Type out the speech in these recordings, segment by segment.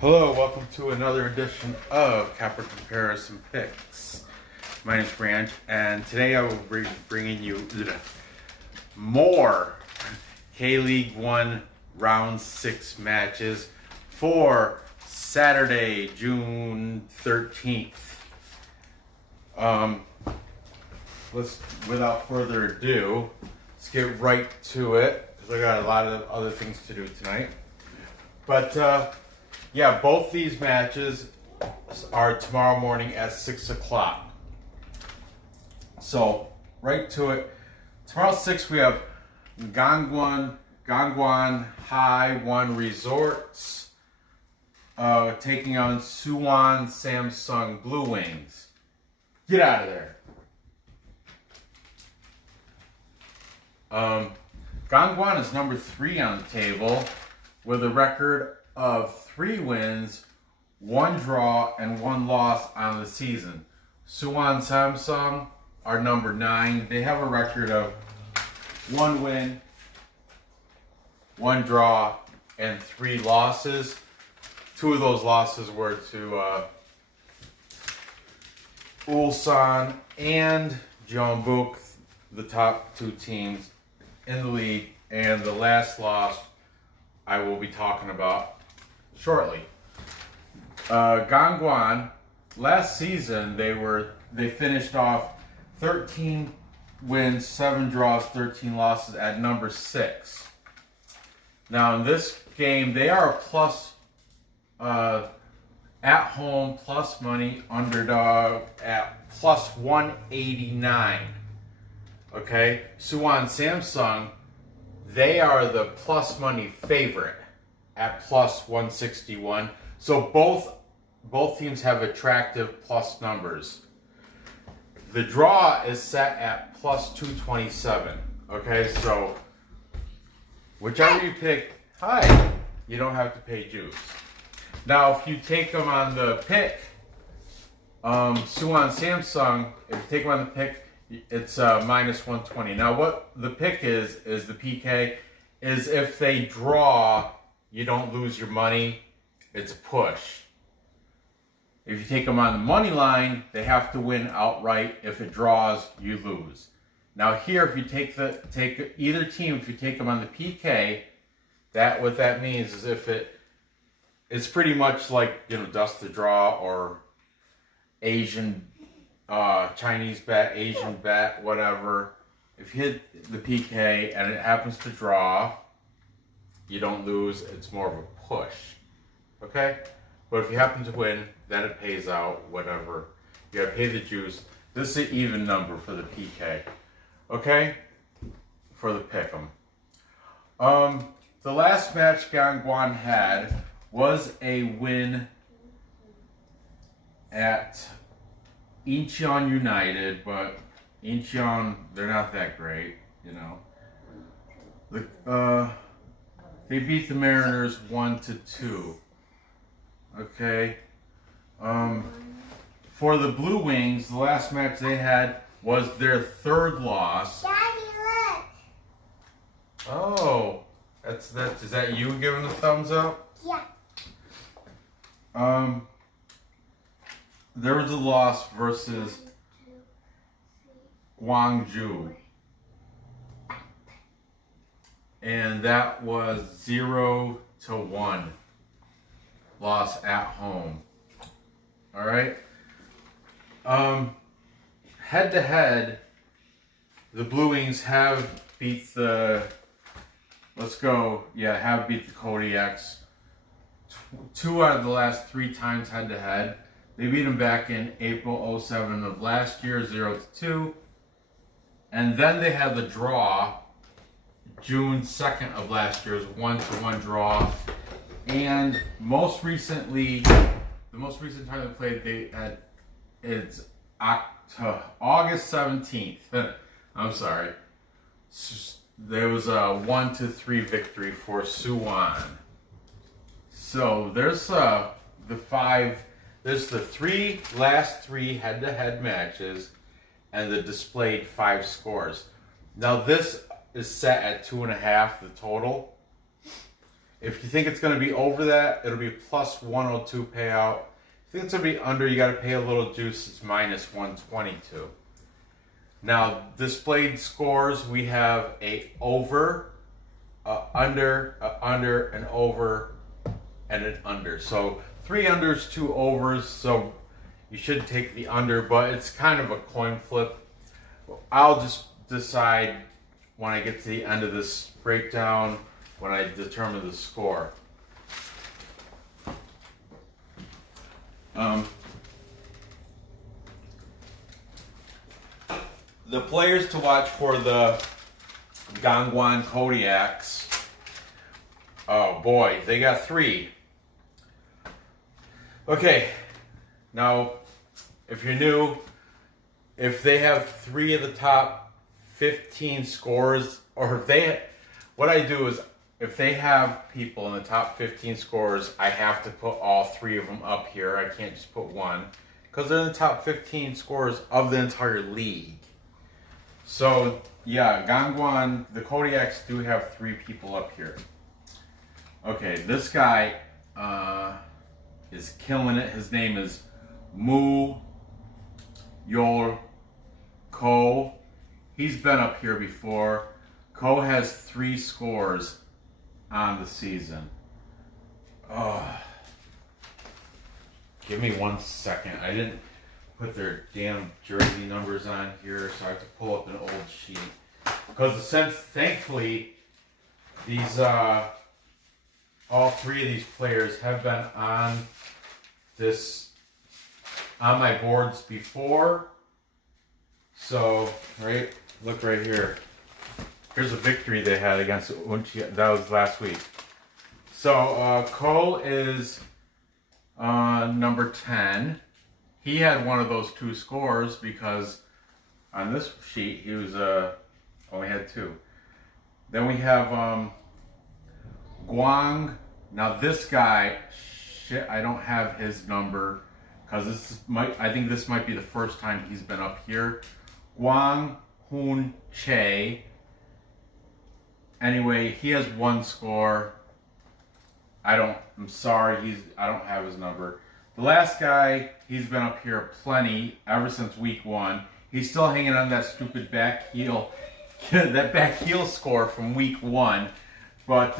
Hello, welcome to another edition of Copper Comparison Picks. My name is Ranj, and today I will be bringing you more K-League 1 Round 6 matches for Saturday, June 13th. Without further ado, let's get right to it, because I got a lot of other things to do tonight. But yeah, both these matches are tomorrow morning at 6 o'clock. So, right to it. Tomorrow at 6 we have Gangwon High One Resorts taking on Suwon Samsung Blue Wings. Get out of there. Gangwon is number 3 on the table with a record of 3 wins, 1 draw, and 1 loss on the season. Suwon Samsung are number 9. They have a record of 1 win, 1 draw, and 3 losses. 2 of those losses were to Ulsan and Jeonbuk, the top 2 teams in the league, and the last loss I will be talking about shortly. Gangwon, last season they finished off 13 wins, 7 draws, 13 losses at number 6. Now in this game they are a plus at home plus money underdog at plus 189. Okay, Suwon Samsung, they are the plus money favorite at plus 161. So both teams have attractive plus numbers. The draw is set at plus 227. Okay, so whichever you pick, you don't have to pay juice. Now, if you take them on the pick, Suwon Samsung, if you take them on the pick, it's minus 120. Now, what the pick is the PK, is if they draw, you don't lose your money. It's a push. If you take them on the money line, they have to win outright. If it draws, you lose. Now here, if you take either team, if you take them on the PK, what that means is it's pretty much like, dust the draw or Asian. Chinese bet, Asian bet, whatever. If you hit the PK and it happens to draw, you don't lose. It's more of a push. Okay? But if you happen to win, then it pays out, whatever. You gotta pay the juice. This is an even number for the PK. Okay? For the pick'em. The last match Gangwon had was a win at Incheon United, but Incheon, they're not that great, They beat the Mariners 1-2. Okay. For the Blue Wings, the last match they had was their 3rd loss. Daddy, look. Oh, is that you giving a thumbs up? Yeah. There was a loss versus Gwangju, and that was 0-1 loss at home. All right. Head to head, the Blue Wings have beat the Kodiaks 2 out of the last 3 times head to head. They beat them back in April 07 of last year, 0-2. And then they had the draw, June 2nd of last year's 1-1 draw. And the most recent time they played, it's August 17th. I'm sorry. There was a 1-3 victory for Suwon. So there's the last 3 head-to-head matches and the displayed 5 scores. Now this is set at 2.5, the total. If you think it's going to be over that, it'll be plus 102 payout. If you think it's going to be under, you got to pay a little juice. It's minus 122. Now, displayed scores, we have a over, under, an over, and an under. So 3 unders, 2 overs. So you should take the under, but it's kind of a coin flip. I'll just decide when I get to the end of this breakdown, when I determine the score. The players to watch for the Gangwon Kodiaks. Oh boy, they got 3. Okay, now if you're new, if they have 3 of the top 15 scores, or if they, what I do is if they have people in the top 15 scores, I have to put all 3 of them up here. I can't just put one because they're in the top 15 scores of the entire league. So yeah, Gangwon, the Kodiaks do have 3 people up here. Okay, this guy is killing it. His name is Mu Yol Ko. He's been up here before. Ko has 3 scores on the season. Oh, give me 1 second. I didn't put their damn jersey numbers on here, so I have to pull up an old sheet. Because since, thankfully, these all 3 of these players have been on my boards before. So, right, look right here. Here's a victory they had against Unchi. That was last week. So Cole is number 10. He had one of those 2 scores because on this sheet he was only had 2. Then we have Guang. Now this guy, shit, I don't have his number because I think this might be the first time he's been up here. Guang Hun Che. Anyway, he has 1 score. I'm sorry, I don't have his number. The last guy, he's been up here plenty ever since week 1. He's still hanging on that stupid back heel, that back heel score from week 1. But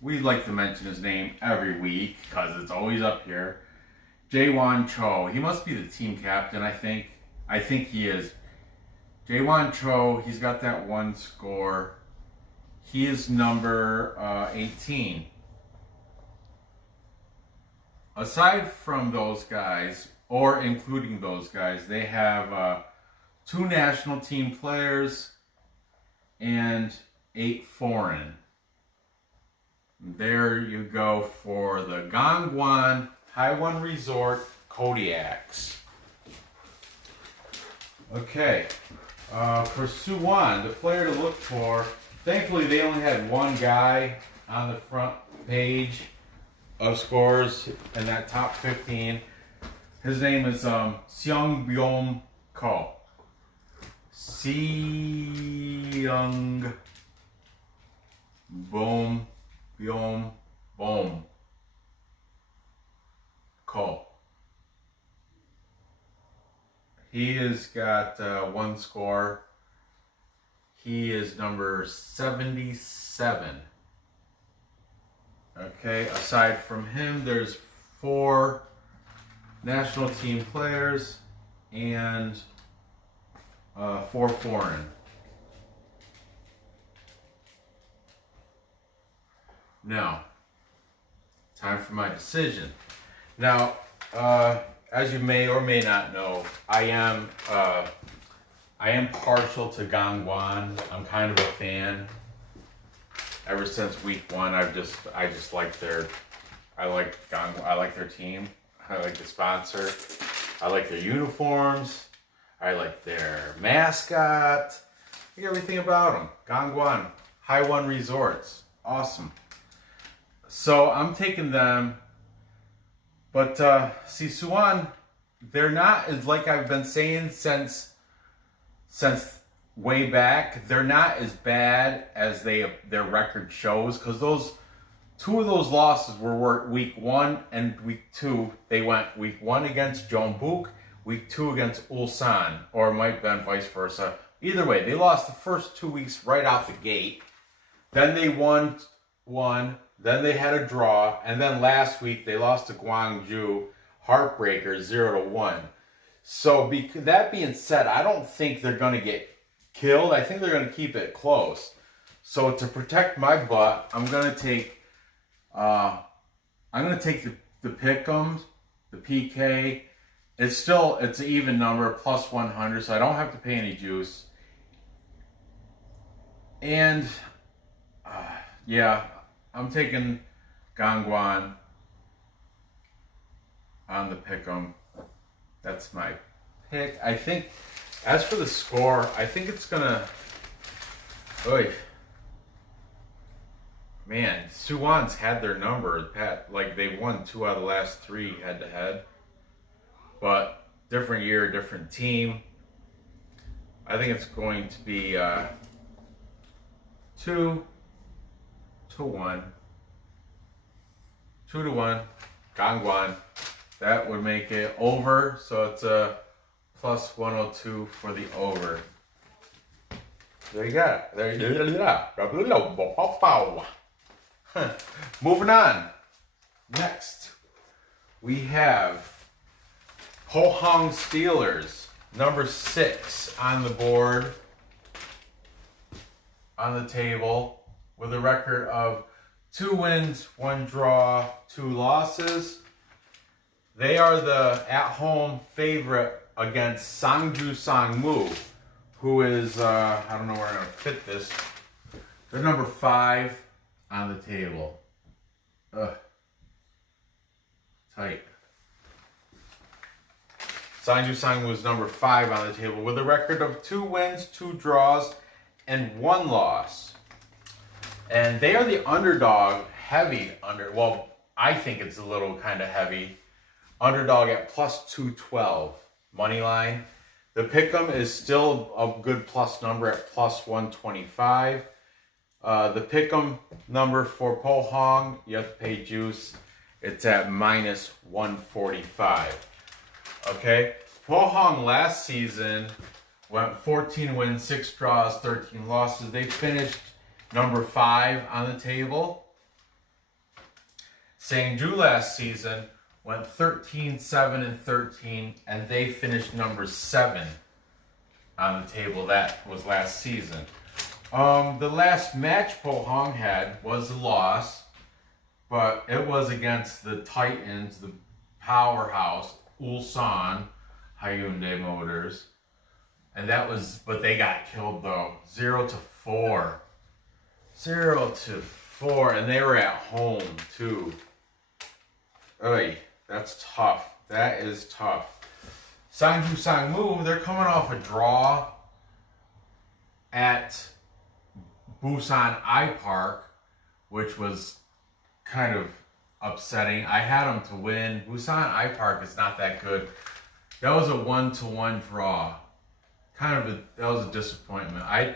we like to mention his name every week because it's always up here. Jaewon Cho. He must be the team captain, I think. I think he is. Jaewon Cho, he's got that 1 score. He is number 18. Aside from those guys, or including those guys, they have 2 national team players and 8 foreign. There you go for the Gangwon Taiwan Resort Kodiaks. Okay, for Suwon, the player to look for, thankfully they only had 1 guy on the front page of scores in that top 15. His name is Seung Ko. Seung Boom Ko. He has got 1 score. He is number 77. Okay, aside from him, there's 4 national team players and 4 foreign. Now, time for my decision. Now, as you may or may not know, I am partial to Gangwon. I'm kind of a fan. Ever since week 1, I just like I like Gangwon. I like their team. I like the sponsor. I like their uniforms. I like their mascot. I like everything about them. Gangwon, Taiwan Resorts, awesome. So I'm taking them. But see, Suwon, they're not, as like I've been saying since way back, they're not as bad as their record shows, because 2 of those losses were week 1 and week 2. They went week 1 against Jeonbuk, week 2 against Ulsan, or it might have been vice versa. Either way, they lost the first 2 weeks right out the gate. Then they won one, then they had a draw, and then last week they lost to Gwangju, heartbreaker, 0-1. So that being said, I don't think they're going to get killed. I think they're going to keep it close. So to protect my butt, I'm going to take the pick'ems, the PK. It's an even number, plus 100, so I don't have to pay any juice. And yeah, I'm taking Gangwon on the pick'em. That's my pick. I think, as for the score, I think it's gonna. Oy. Man, Suwon's had their number. Like, they've won 2 out of the last 3 head-to-head. But different year, different team. I think it's going to be 2-1. 2-1. Gangwon. That would make it over. So it's a plus 102 for the over. There you go. There you go. Moving on. Next, we have Pohang Steelers, number 6 on the board, on the table, with a record of 2 wins, 1 draw, 2 losses. They are the at-home favorite against Sangju Sangmu, who is, I don't know where I'm going to fit this. They're number 5 on the table. Tight. Sangju Sangmu is number 5 on the table with a record of 2 wins, 2 draws, and 1 loss. And they are the underdog, well, I think it's a little kind of heavy. Underdog at plus 212 money line. The pick'em is still a good plus number at plus 125. The pick'em number for Pohang, you have to pay juice. It's at minus 145. Okay, Pohang last season went 14 wins, 6 draws, 13 losses. They finished number 5 on the table. Sangju last season went 13-7-13, and they finished number 7 on the table. That was last season. The last match Pohang had was a loss, but it was against the Titans, the powerhouse, Ulsan Hyundai Motors. And but they got killed though. 0-4. 0-4. And they were at home too. Oy, that's tough. That is tough. Sangju Sangmu, they're coming off a draw at Busan I Park, which was kind of upsetting. I had them to win. Busan I Park is not that good. That was a 1-1 draw. That was a disappointment. I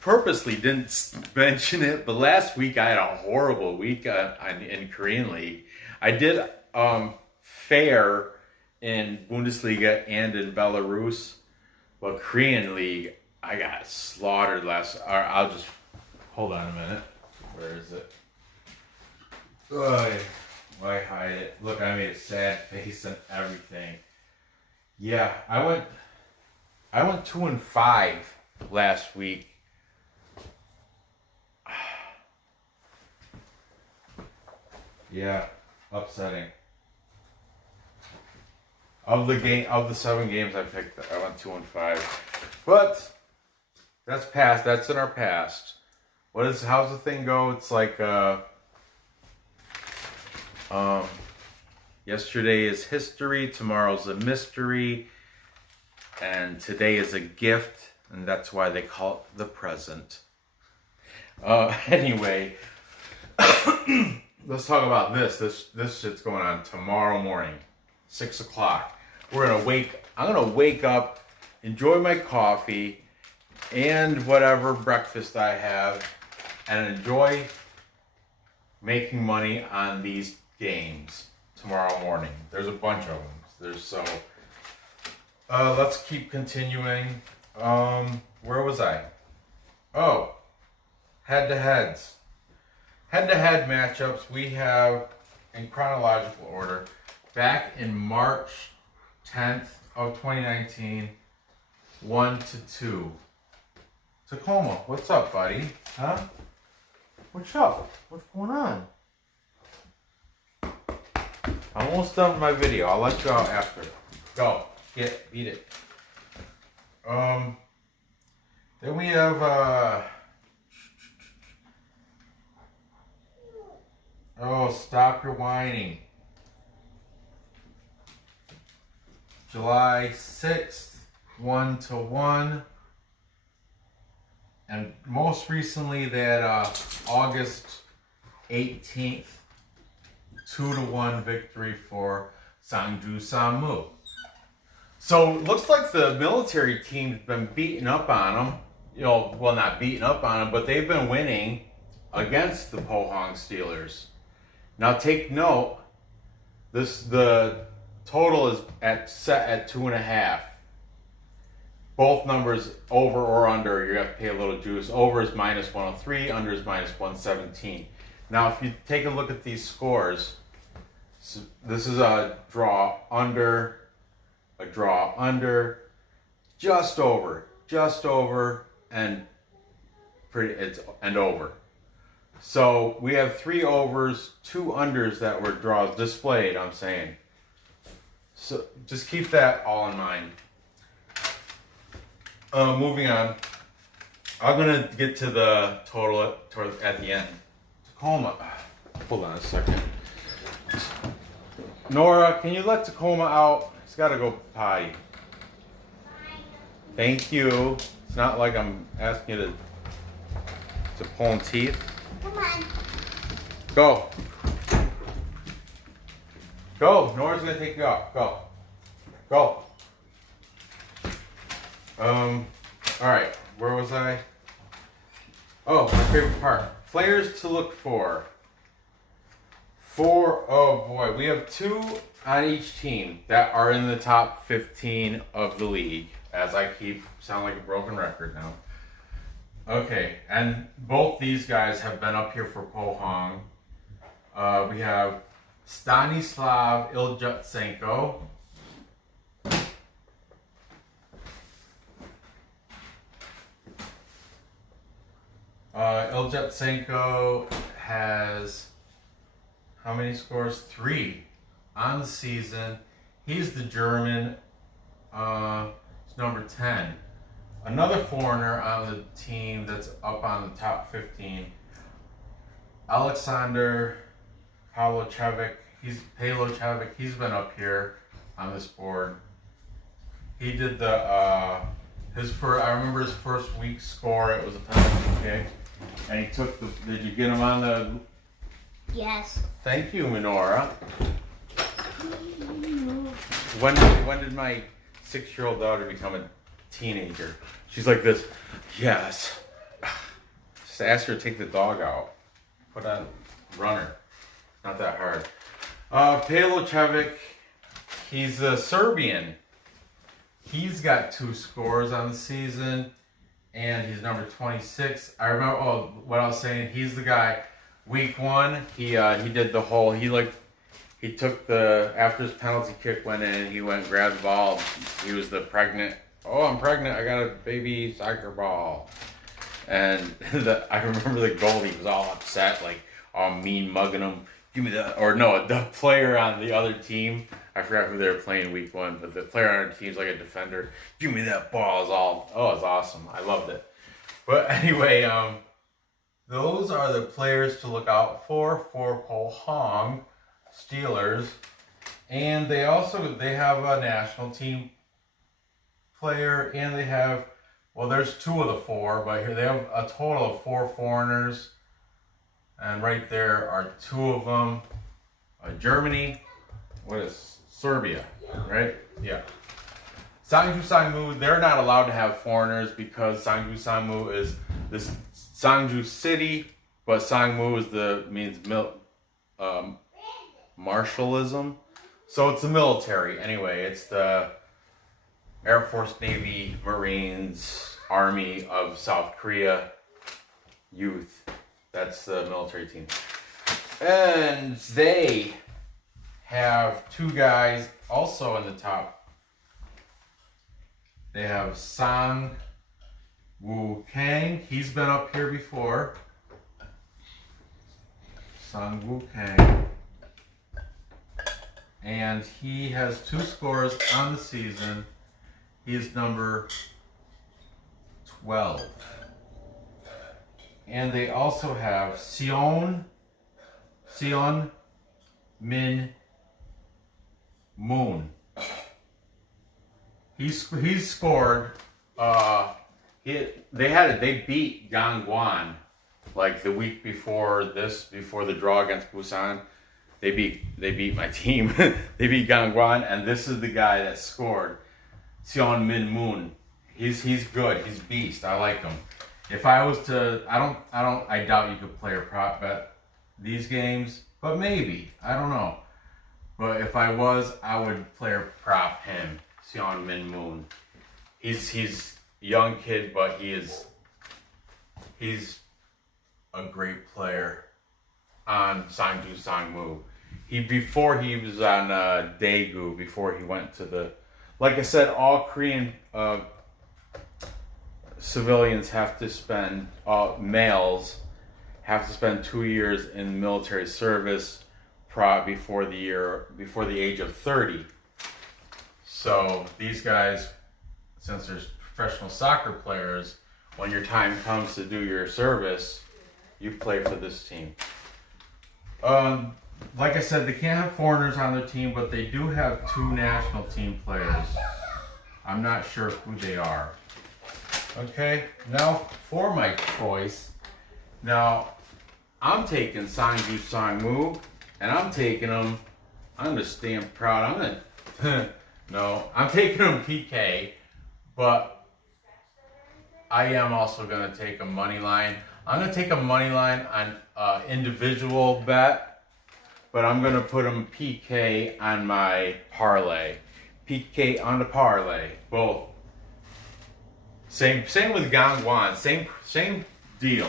purposely didn't mention it, but last week I had a horrible week in Korean League. I did fair in Bundesliga and in Belarus, but Korean League I got slaughtered I'll just hold on a minute. Where is it? Why hide it? Look, I made a sad face and everything. Yeah, I went 2-5 last week. Yeah, upsetting. Of the 7 games I picked, I went 2-5. But that's past. That's in our past. How's the thing go? It's like yesterday is history, tomorrow's a mystery, and today is a gift, and that's why they call it the present. Anyway, let's talk about this. This shit's going on tomorrow morning, 6 o'clock. I'm gonna wake up, enjoy my coffee, and whatever breakfast I have, and enjoy making money on these games tomorrow morning. There's a bunch of them. Let's keep continuing. Where was I? Oh, head-to-heads. Head-to-head matchups we have in chronological order. Back in March 10th of 2019, 1-2. Tacoma, what's up, buddy? Huh? What's up? What's going on? I'm almost done with my video. I'll let you out after. Go. Beat it. Then we have, oh, stop your whining. July 6th, 1-1. And most recently that August 18th, 2-1 victory for Sangju Sangmu. So it looks like the military team's been beating up on them. You know, well, not beating up on them, but they've been winning against the Pohang Steelers. Now take note, the total is set at 2.5. Both numbers, over or under, you have to pay a little juice. Over is -103, under is -117. Now, if you take a look at these scores, so this is a draw under, just over, and and over. So we have 3 overs, 2 unders that were draws displayed. I'm saying. So just keep that all in mind. Moving on, I'm gonna get to the total at the end. Tacoma, hold on a second. Nora, can you let Tacoma out? He's gotta go potty. Thank you. It's not like I'm asking you to pull teeth. Come on. Go. Go. Nora's gonna take you out. Go. Go. All right, where was I? Oh, my favorite part. Players to look for. Oh boy, we have 2 on each team that are in the top 15 of the league, as I sound like a broken record now. Okay, and both these guys have been up here for Pohang. We have Stanislav Iljutsenko. Iljutsenko has how many scores? 3 on the season. He's the German. He's number 10. Another foreigner on the team that's up on the top 15. Alexander Pavlochevic. He's been up here on this board. He did I remember his first week score. It was a penalty kick. And he took did you get him on the? Yes. Thank you, Minora. When did my 6-year-old daughter become a teenager? She's like this. Yes. Just ask her to take the dog out. Put on runner. Not that hard. Pavlochevic, he's a Serbian. He's got 2 scores on the season, and he's number 26. I remember. Oh, what I was saying. He's the guy. Week 1, he did the whole. He took after his penalty kick went in. He went and grabbed the ball. He was the pregnant. Oh, I'm pregnant. I got a baby soccer ball. And I remember the goalie was all upset, like all mean mugging him. Give me that. Or no, the player on the other team. I forgot who they were playing week 1, but the player on our team's like a defender. Give me that ball. It's awesome. I loved it. But anyway, those are the players to look out for Pohang Steelers. And they have a national team player, and they have, well, there's 2 of the 4, but here they have a total of 4 foreigners. And right there are 2 of them. Germany, Serbia, right? Yeah. Sangju Sangmu, they're not allowed to have foreigners because Sangju Sangmu is this Sangju city but Sangmu means martialism. So it's the military. Anyway, it's the Air Force, Navy, Marines, Army of South Korea youth. That's the military team. And they have two guys also in the top. They have Sangmu Kang. He's been up here before. Sangmu Kang. And he has 2 scores on the season. He is number 12. And they also have Suwon Min Moon. He's scored. They beat Gangwon like the week before the draw against Busan. They beat my team. They beat Gangwon, and this is the guy that scored. Suwon Min Moon. He's good. He's beast. I like him. If I was to, I doubt you could play or prop bet these games, but maybe. I don't know. But if I was, I would play or prop him. Suwon Min Moon. He's a young kid, but he's a great player on Sangju Sangmu. Before he was on Daegu, before he went to the, like I said, all Korean civilians have to spend, males have to spend 2 years in military service before the age of 30. So these guys, since they're professional soccer players, when your time comes to do your service, you play for this team. Like I said, they can't have foreigners on their team, but they do have 2 national team players. I'm not sure who they are. Okay, now for my choice. Now, I'm taking Sangju Sangmu, and I'm taking them, I'm just staying proud. I'm taking them PK, but I am also going to take a money line. I'm going to take a money line on individual bet, but I'm going to put them PK on my parlay. PK on the parlay, both. Same with Gangwon, same deal.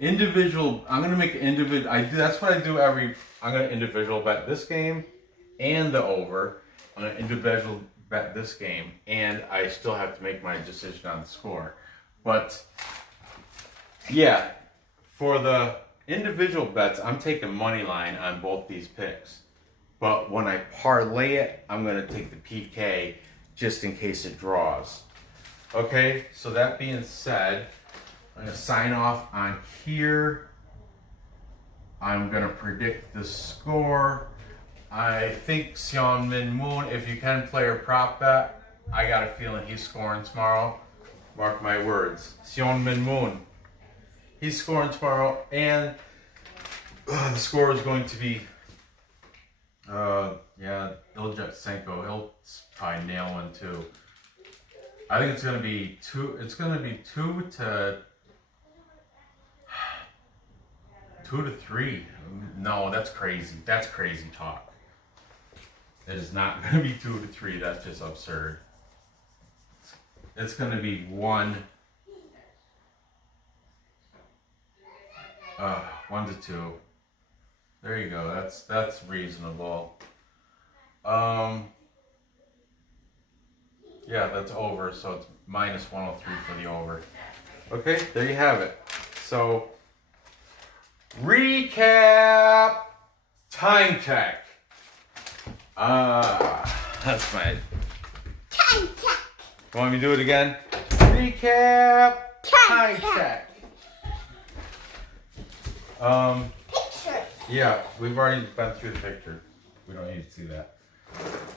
Individual, I'm going to make individual, that's what I do I'm going to individual bet this game and the over. I'm going to individual bet this game, and I still have to make my decision on the score. But yeah, for the individual bets, I'm taking money line on both these picks. But when I parlay it, I'm going to take the PK just in case it draws. Okay, so that being said, I'm going to sign off on here. I'm going to predict the score. I think Suwon Min Moon, if you can play or prop bet, I got a feeling he's scoring tomorrow. Mark my words. Suwon Min Moon. He's scoring tomorrow, and the score is going to be, Iljet Senko. He'll probably nail one too. I think it's going to be 2 to 3. No, that's crazy. That's crazy talk. It is not going to be 2 to 3. That's just absurd. It's going to be 1 to 2. There you go. That's reasonable. Yeah, that's over, so it's minus 103 for the over. Okay, there you have it. So, recap time check. That's my Time check. Want me to do it again? Recap time check. Picture. Yeah, we've already been through the picture. We don't need to see that.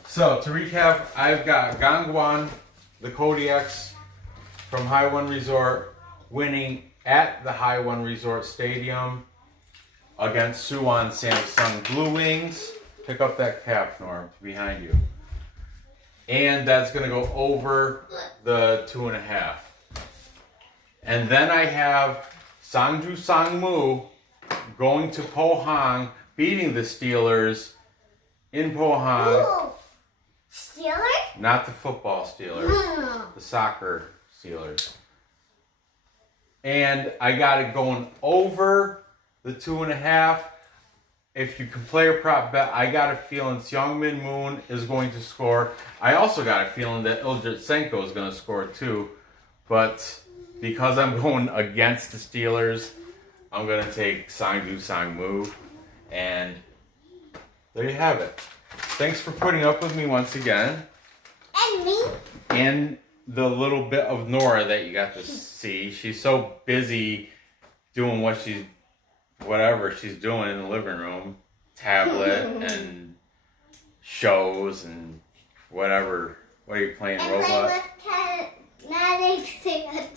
So, to recap, I've got Gangwon, the Kodiaks from Haiwon Resort, winning at the Haiwon Resort Stadium against Suwon Samsung Blue Wings. Pick up that cap, Norm, behind you. And that's going to go over the 2.5. And then I have Sangju Sangmu going to Pohang, beating the Steelers in Pohang. Ooh. Steelers? Not the football Steelers, the soccer Steelers. And I got it going over the 2.5. If you can play a prop bet, I got a feeling Seungmin Moon is going to score. I also got a feeling that Iljetsenko is going to score too. But because I'm going against the Steelers, I'm going to take Sangju Sangmu. And there you have it. Thanks for putting up with me once again. And me. And the little bit of Nora that you got to see. She's so busy doing whatever she's doing in the living room. Tablet and shows and whatever. What are you playing, Robot? Playing with kinetic sand.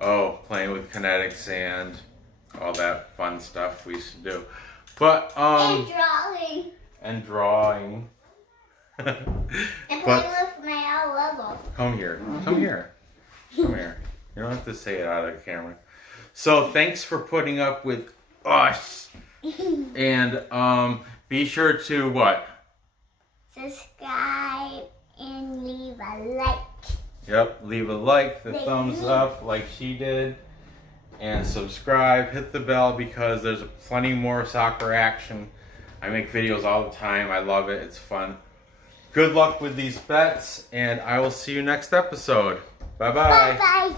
Oh, playing with kinetic sand. All that fun stuff we used to do. But, And drawing. And drawing. And playing with my own level. Come here. Come here. Come here. You don't have to say it out of the camera. So thanks for putting up with us. And be sure to what? Subscribe and leave a like. Yep, leave a like, the thumbs up like she did. And subscribe, hit the bell because there's plenty more soccer action. I make videos all the time. I love it. It's fun. Good luck with these bets, and I will see you next episode. Bye-bye. Bye-bye.